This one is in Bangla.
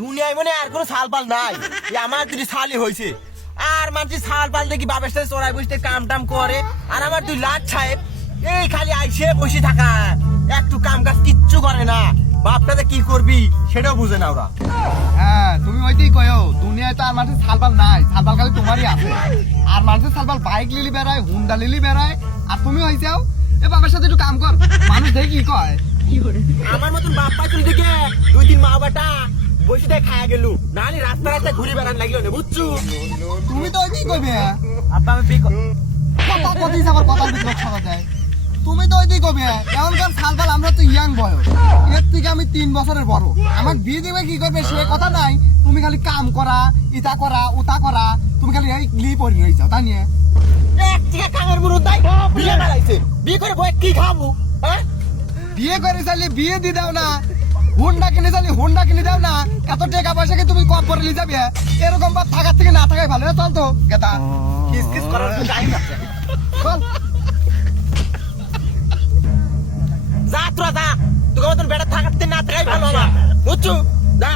দুনিয়ায় মনে আর কোনো সালপাল নাই, আমার দুটি সালই হয়েছে। আর মানুষ সালপাল দেখি বাবার সাথে চড়াই বসতে কাম টাম করে, আর আমার দুই লাট সাহেব এই খালি আইসে বসে থাকা, একটু কাম কাজ কিচ্ছু করে না। বাপটাতে কি করবি সেটাও বুঝে না ওরা। হ্যাঁ তুমি ওইটাই কয়ো, দুনিয়ায় তো আর মানুষের সালপাল নাই, সালপাল খালি তোমারই আছে। আর মানুষের সালপাল বাইক লিলি বেড়ায়, হুন্ডা লিলি বেড়ায়, আর তুমি হয়েছাও এ বাবার সাথে একটু কাম কর, মানুষ দেখি কি কয়। আমার মতন বাপ পাইছিল দিকে দুই তিন মা বাটা বসে দিয়ে খায়া গেল, নাহলে রাস্তা রাস্তায় ঘুরে বেড়ান লাগলো না, বুঝছো? তুমি তো ওইটাই কইবে। আব্বা আমি কথা কথাই আবার কথা বিদ্রোহ করা যায়। তুমি তো ওইটাই কবে, এমনকার সালপাল আমরা তো ইয়াং বয়স, এর থেকে আমি 3 বছরের বড়, আমার বিয়ে দিবে কি করবে সে কথা নাই। তুমি খালি কাম করা, ইটা করা ওটা করা, তুমি খালি এই লি পড়ি হয়ে যাও তাই নিয়ে। এক টিকা কামের মুরুদ নাই, বিয়ে বেড়াইছে, বিয়ে করে বয়ে কি খাবো? হ্যাঁ, বিয়ে করে চাইলে বিয়ে দিয়ে দাও না, হুন্ডা কিনে চাইলে হুন্ডা কিনে দাও না, এত টাকা পয়সা কি তুমি কম করে নিয়ে যাবে? এরকম বা থাকার থেকে না থাকাই ভালো। চল তো গেদা, কিস কিস করার তো টাইম আছে। চল। যা তোরা যা, তোকে মতন বেড়া থাকাতে না থাকাই ভালো আমার, বুঝছো? যা।